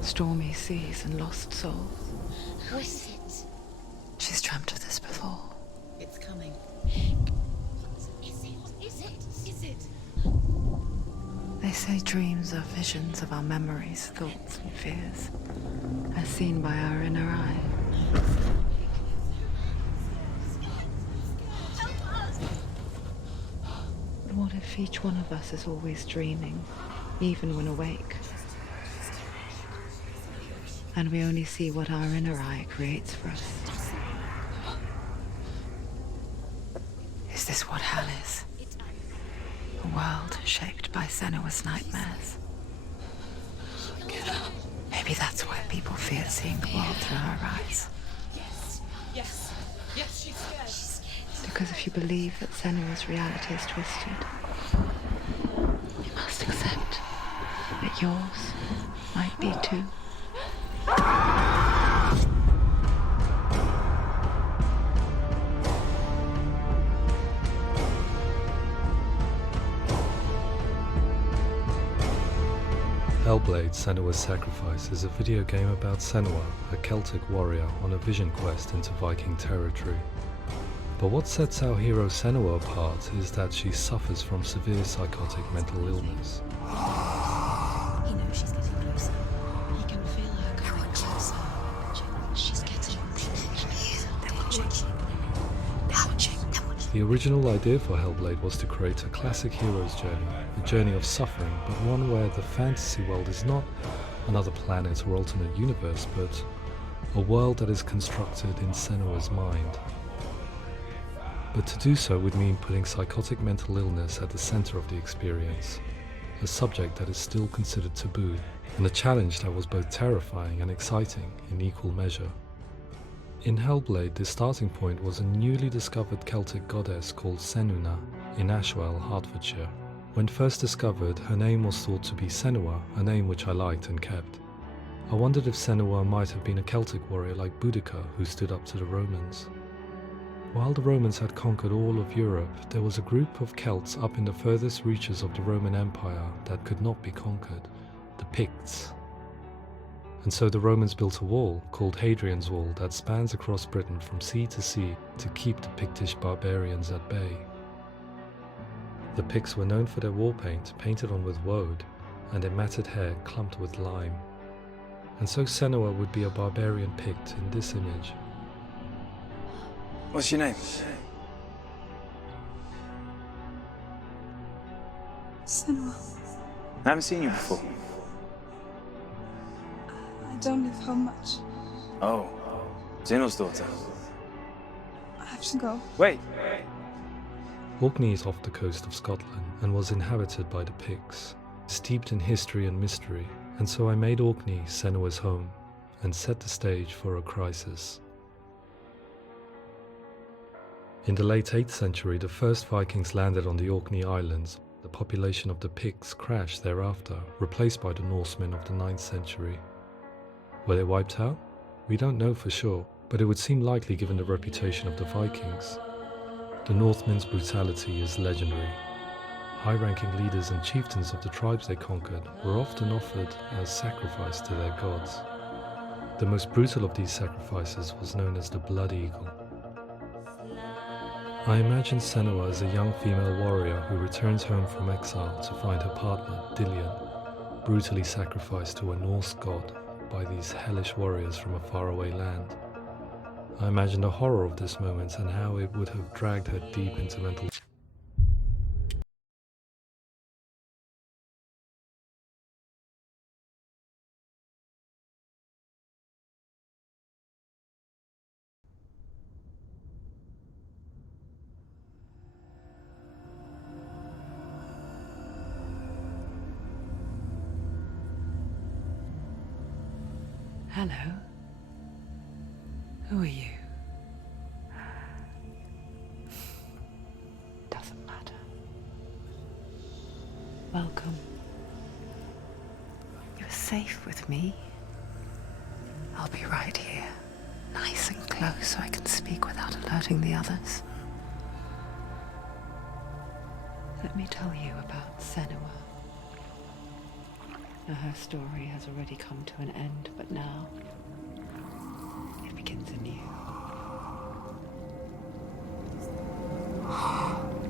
Stormy seas and lost souls. Who is it? She's dreamt of this before. It's coming. Is it? They say dreams are visions of our memories, thoughts and fears, as seen by our inner eye. But what if each one of us is always dreaming, even when awake? And we only see what our inner eye creates for us. Is this what hell is? A world shaped by Senua's nightmares. Maybe that's why people fear seeing the world through her eyes. Yes, she's scared. Because if you believe that Senua's reality is twisted, you must accept that yours might be too. Hellblade: Senua's Sacrifice is a video game about Senua, a Celtic warrior on a vision quest into Viking territory. But what sets our hero Senua apart is that she suffers from severe psychotic mental illness. He knows she's getting closer. He can feel her coming closer. She's getting closer. They're watching. The original idea for Hellblade was to create a classic hero's journey, a journey of suffering, but one where the fantasy world is not another planet or alternate universe, but a world that is constructed in Senua's mind. But to do so would mean putting psychotic mental illness at the center of the experience, a subject that is still considered taboo, and a challenge that was both terrifying and exciting in equal measure. In Hellblade, the starting point was a newly discovered Celtic goddess called Senua in Ashwell, Hertfordshire. When first discovered, her name was thought to be Senua, a name which I liked and kept. I wondered if Senua might have been a Celtic warrior like Boudica who stood up to the Romans. While the Romans had conquered all of Europe, there was a group of Celts up in the furthest reaches of the Roman Empire that could not be conquered, the Picts. And so the Romans built a wall, called Hadrian's Wall, that spans across Britain from sea to sea to keep the Pictish barbarians at bay. The Picts were known for their war paint, painted on with woad, and their matted hair clumped with lime. And so Senua would be a barbarian Pict in this image. What's your name? Senua. I haven't seen you before. I don't live home much. Oh, Zeno's daughter. I have to go. Wait. Orkney is off the coast of Scotland and was inhabited by the Picts, steeped in history and mystery, and so I made Orkney Senua's home and set the stage for a crisis. In the late 8th century, the first Vikings landed on the Orkney Islands. The population of the Picts crashed thereafter, replaced by the Norsemen of the 9th century. Were they wiped out? We don't know for sure, but it would seem likely given the reputation of the Vikings. The Northmen's brutality is legendary. High-ranking leaders and chieftains of the tribes they conquered were often offered as sacrifice to their gods. The most brutal of these sacrifices was known as the Blood Eagle. I imagine Senua as a young female warrior who returns home from exile to find her partner, Dillion, brutally sacrificed to a Norse god by these hellish warriors from a faraway land. I imagine the horror of this moment and how it would have dragged her deep into mental. Hello. Who are you? Doesn't matter. Welcome. You're safe with me. I'll be right here, nice and close so I can speak without alerting the others. Let me tell you about Senua. Now her story has already come to an end, but now it begins anew.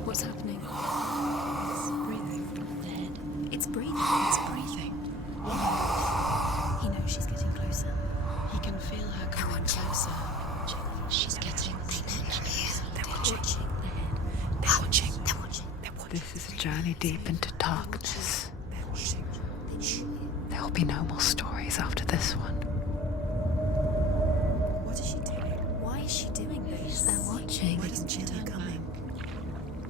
What's happening? It's breathing. The head. It's breathing. It's breathing. He knows she's getting closer. He can feel her coming closer. She's getting closer. They're watching. They're watching. They're watching. They're watching. This is a journey deep into darkness. They're watching. There will be no more stories after this one. What is she doing? Why is she doing this? They're watching. Why doesn't she turn coming?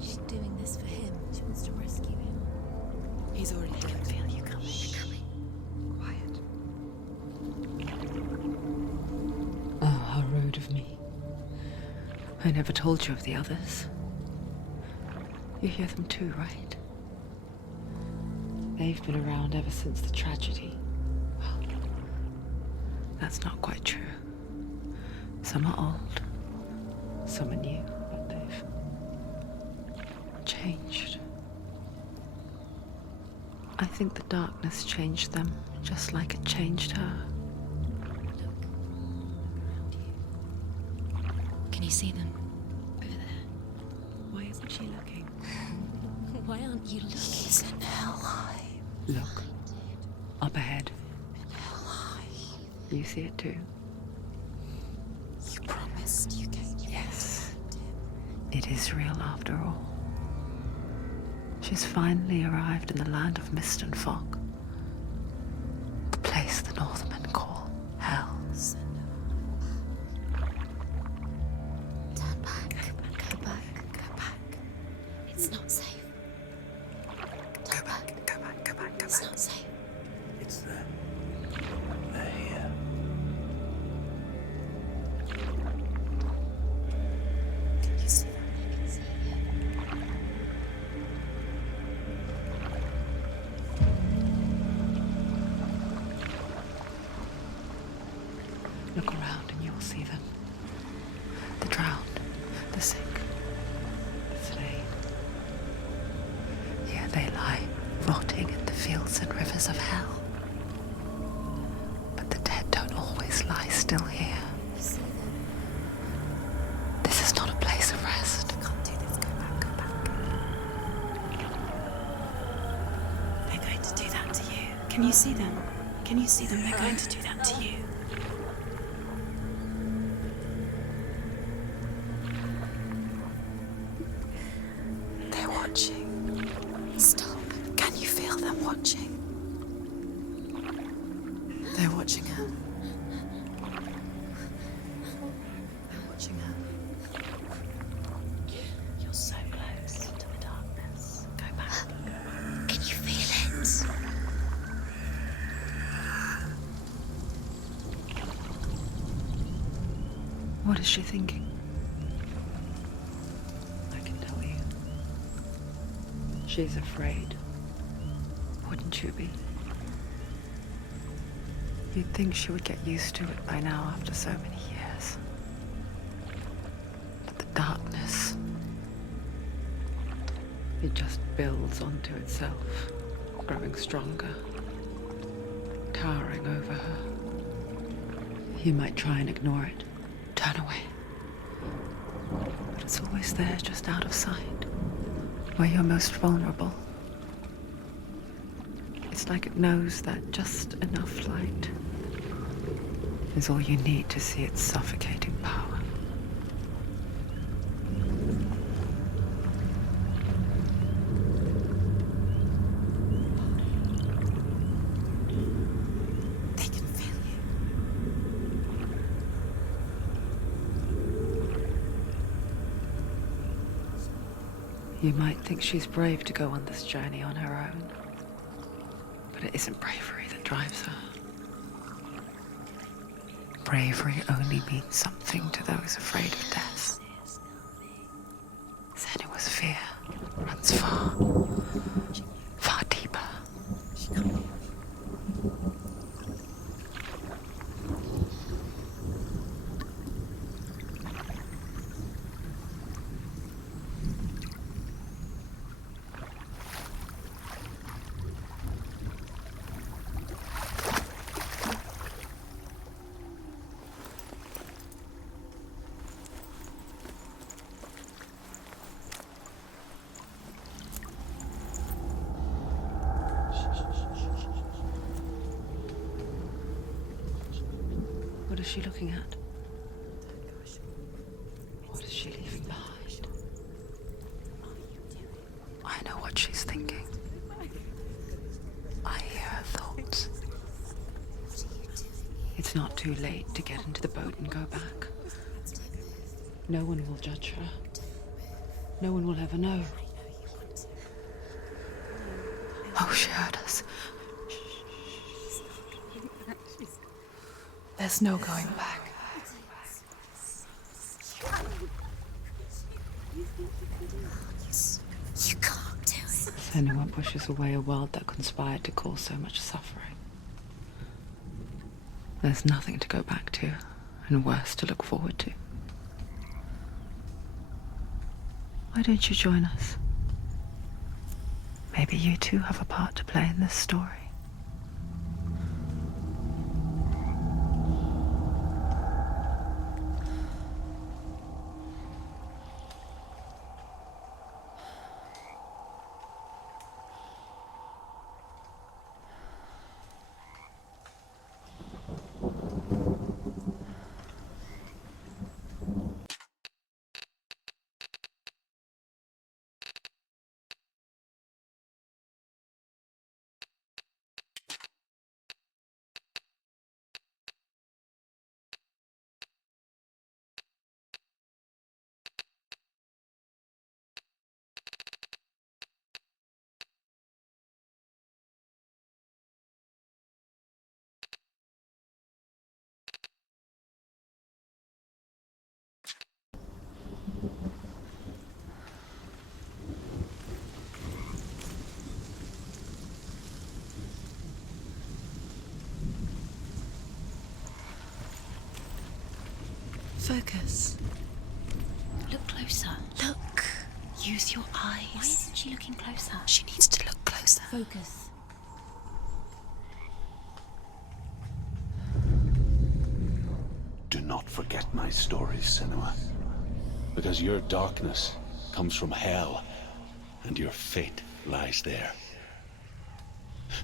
She's doing this for him. She wants to rescue him. He's already dead. I feel you coming. Quiet. Oh, how rude of me. I never told you of the others. You hear them too, right? They've been around ever since the tragedy. Well, that's not quite true. Some are old, some are new, but they've changed. I think the darkness changed them, just like it changed her. Can you see them? Over there. Why isn't she looking? Why aren't you looking? He's in hell. Look, up ahead. You see it too? You promised you gave you. Yes. It is real after all. She's finally arrived in the land of mist and fog. The place the Northmen call Hell. Turn back. Go back. Go back. It's not safe. Go back. Go back, go back, go It's back. not safe. It's there. They're here. Can you see them? I can see it. Look around and you'll see them. The drowned, the sick, the slain. Here they lie, rotting in the fields and rivers of hell. But the dead don't always lie still here. You see them? This is not a place of rest. I can't do this. Go back. Go back. They're going to do that to you. Can you see them? Can you see them? They're going to do that to you. They're watching. Stop. Can you feel them watching? They're watching her. They're watching her. You're so close to the darkness. Go back. Can you feel it? What is she thinking? I can tell you. She's afraid. Wouldn't you be? You'd think she would get used to it by now after so many years. But the darkness, it just builds onto itself, growing stronger, towering over her. You might try and ignore it, turn away. But it's always there, just out of sight, where you're most vulnerable. It's like it knows that just enough light is all you need to see its suffocating power. They can feel you. You might think she's brave to go on this journey on her own, but it isn't bravery that drives her. Bravery only means something to those afraid of death. Senua's fear runs far, far deeper. What is she looking at? What is she leaving behind? I know what she's thinking. I hear her thoughts. It's not too late to get into the boat and go back. No one will judge her. No one will ever know. Oh, she heard us. There's no going back. You can't do it. Senua pushes away a world that conspired to cause so much suffering. There's nothing to go back to, and worse to look forward to. Why don't you join us? Maybe you too have a part to play in this story. Focus. Look closer. Look. Use your eyes. Why isn't she looking closer? She needs to look closer. Focus. Do not forget my stories, Senua. Because your darkness comes from hell, and your fate lies there.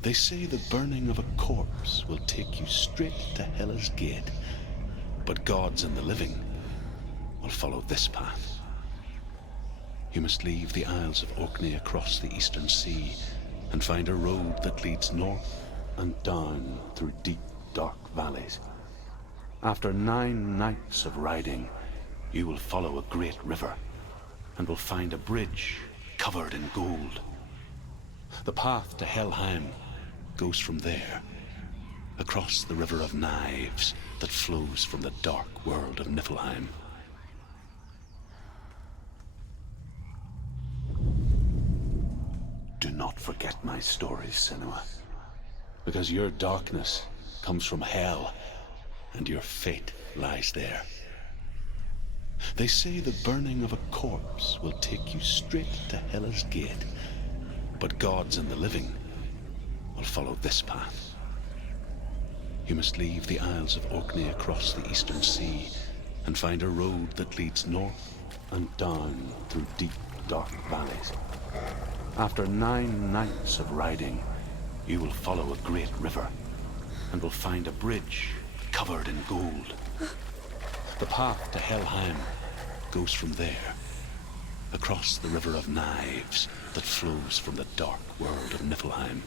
They say the burning of a corpse will take you straight to Hela's gate, but gods and the living will follow this path. You must leave the Isles of Orkney across the eastern sea and find a road that leads north and down through deep, dark valleys. After 9 nights of riding, you will follow a great river and will find a bridge covered in gold. The path to Helheim goes from there, across the River of Knives that flows from the dark world of Niflheim. Do not forget my stories, Senua, because your darkness comes from hell, and your fate lies there. They say the burning of a corpse will take you straight to Hela's gate, but gods and the living will follow this path. You must leave the Isles of Orkney across the eastern sea and find a road that leads north and down through deep, dark valleys. After 9 nights of riding, you will follow a great river and will find a bridge covered in gold. The path to Helheim goes from there, across the River of Knives that flows from the dark world of Niflheim.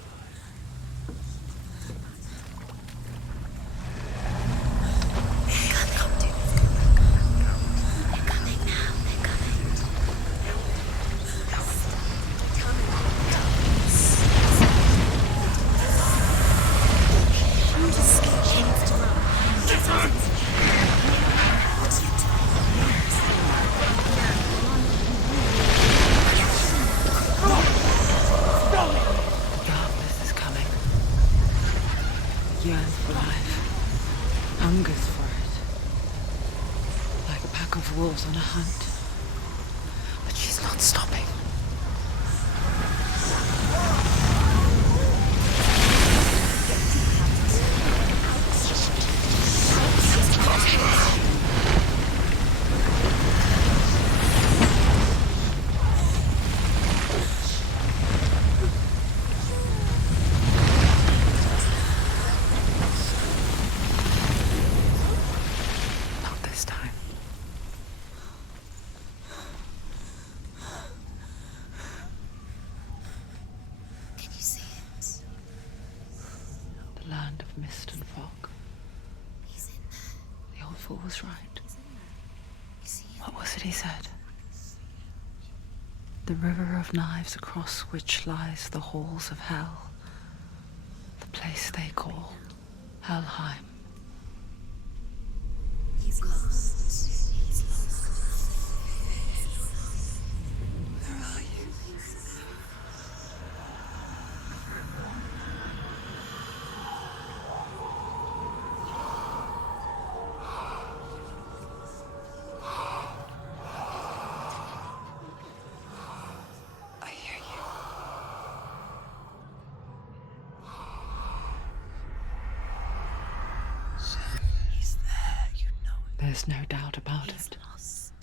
Darkness is coming. Yearns for life. Hungers for it. Like a pack of wolves on a hunt. But she's not stopping. Fool was right. What was it he said? The river of knives across which lies the halls of hell. The place they call Helheim. He's lost. He's lost. Where are you? I hear you. He's there, you know it. There's no doubt about He's it. lost.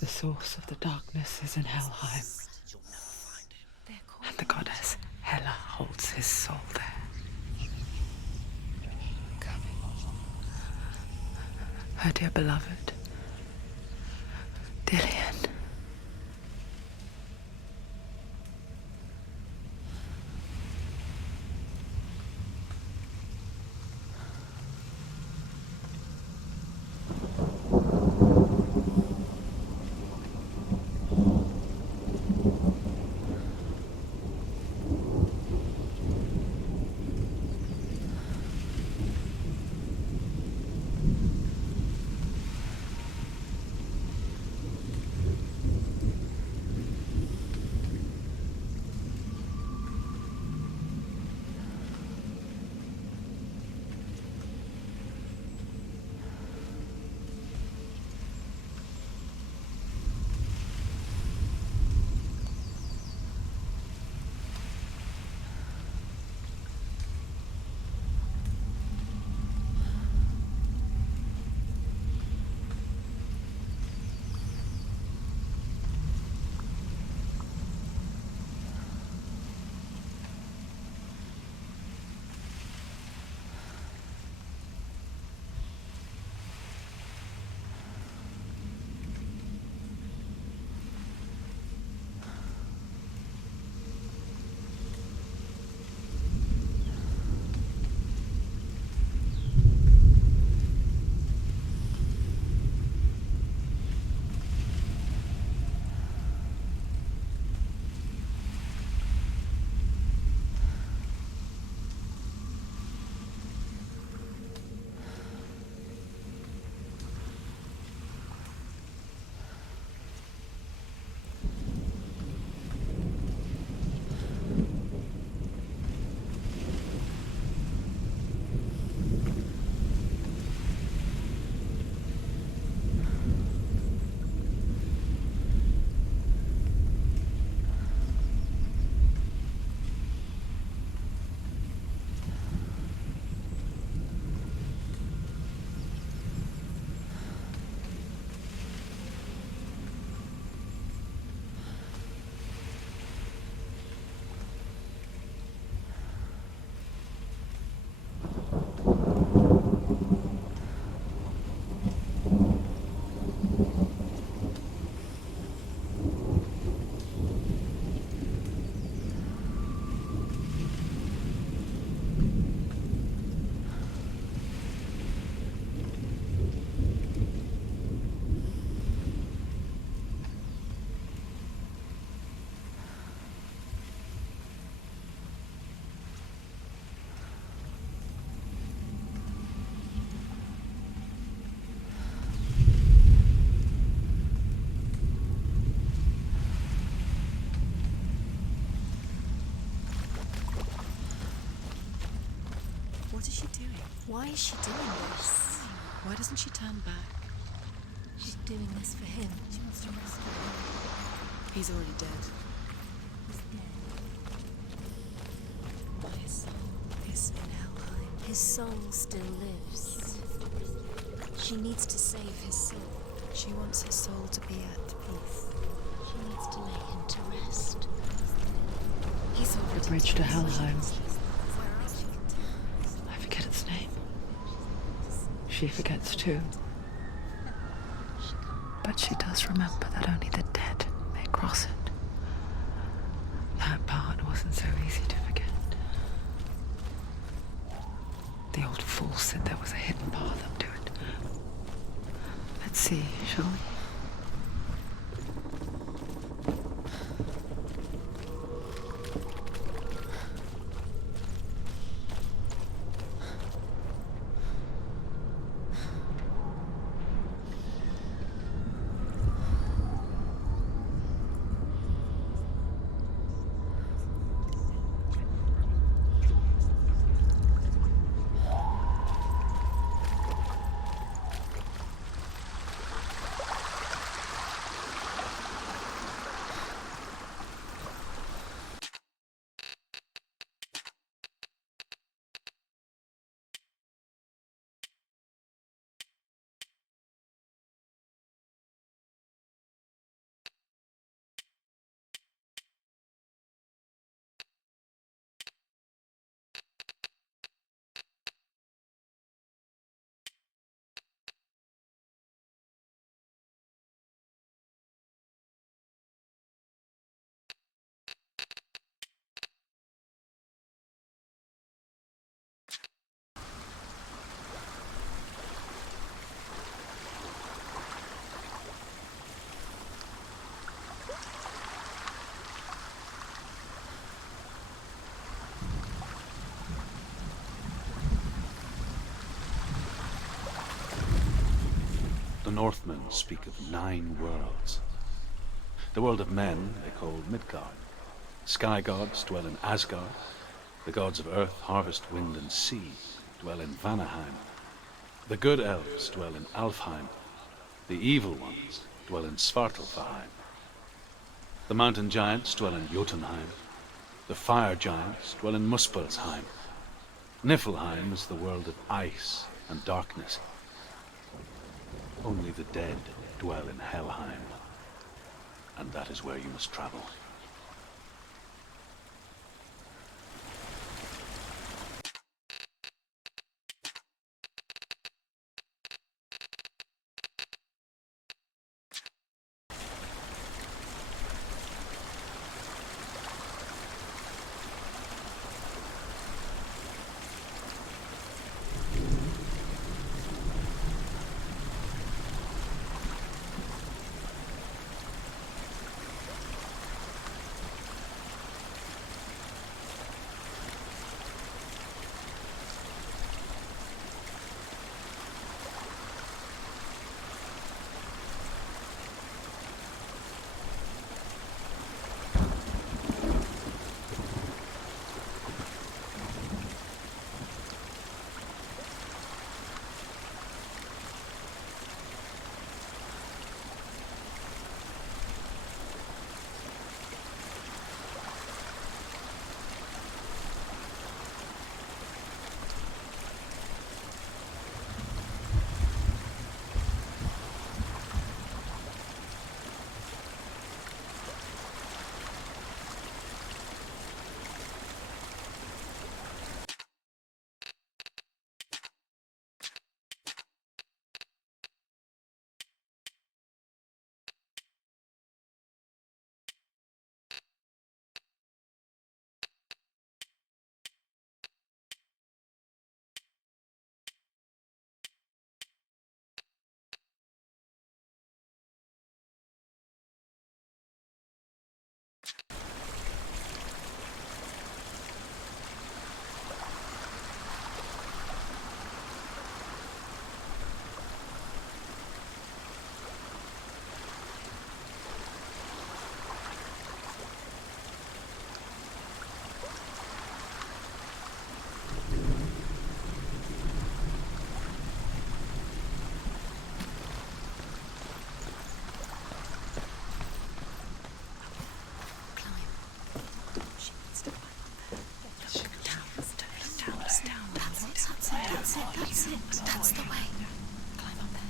The source of the darkness is in Helheim, You'll never find him. They're calling and the goddess Hela holds his soul there. Her dear beloved, Dillian. What is she doing? Why is she doing this? Why doesn't she turn back? She's doing this for him. She wants to rescue him. He's already dead. He's dead. But his soul is in Helheim. His soul still lives. She needs to save his soul. She wants his soul to be at peace. She needs to lay him to rest. He's already The bridge to Helheim. Where are you? I forget its name. She forgets too. But she does remember that only the dead may cross it. That part wasn't so easy to forget. The old fool said there was a hidden path up to it. see, shall we? The Northmen speak of 9 worlds. The world of men they call Midgard. Sky gods dwell in Asgard. The gods of earth, harvest, wind, and sea dwell in Vanaheim. The good elves dwell in Alfheim. The evil ones dwell in Svartalfheim. The mountain giants dwell in Jotunheim. The fire giants dwell in Muspelheim. Niflheim is the world of ice and darkness. Only the dead dwell in Helheim, and that is where you must travel. That's the way. Climb up there.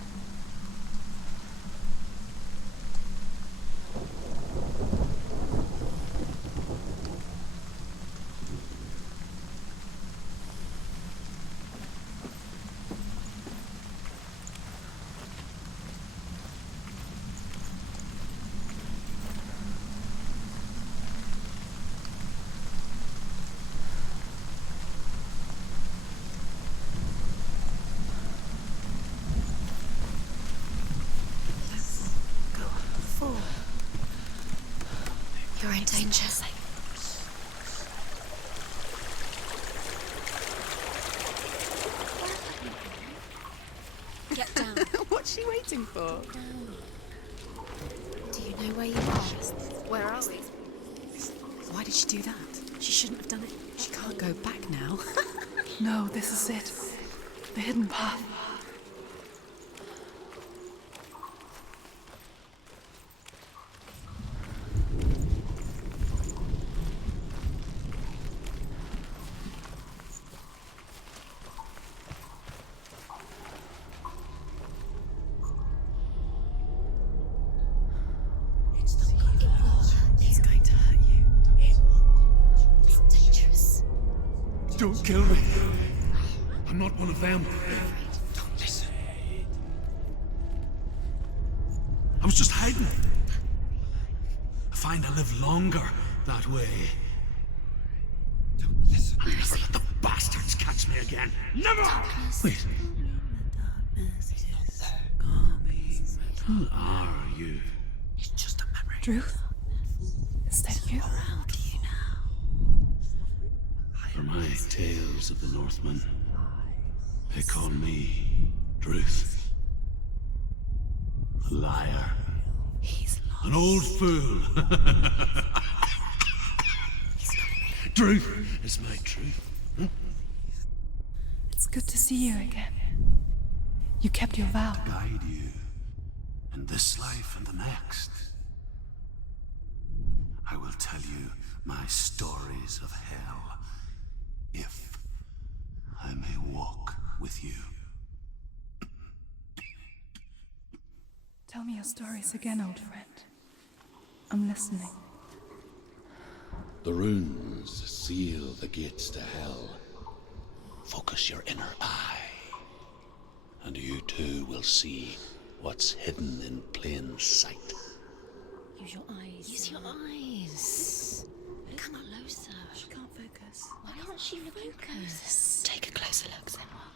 We're in danger. Get down. What's she waiting for? Do you know where you are? Where are we? Why did she do that? She shouldn't have done it. She can't go back now. No, this is it. The hidden path. It's going to hurt you. It's dangerous. Don't kill me. I'm not one of them. Don't listen. I was just hiding. I find I live longer that way. Don't listen. Never let the bastards catch me again. Never! Wait. Who are you? It's just a memory. Druth? Is that you? How do you know? For my tales of the Northmen, they call me Druth. A liar. He's lost. An old fool. Druth is my truth. It's good to see you again. You kept your vow. Guide you in this life and the next. I will tell you my stories of hell, if I may walk with you. Tell me your stories again, old friend. I'm listening. The runes seal the gates to hell. Focus your inner eye, and you too will see what's hidden in plain sight. Use your eyes. Use your eyes. Come closer. She can't focus. Why can't she focus? Take a closer look, Senua.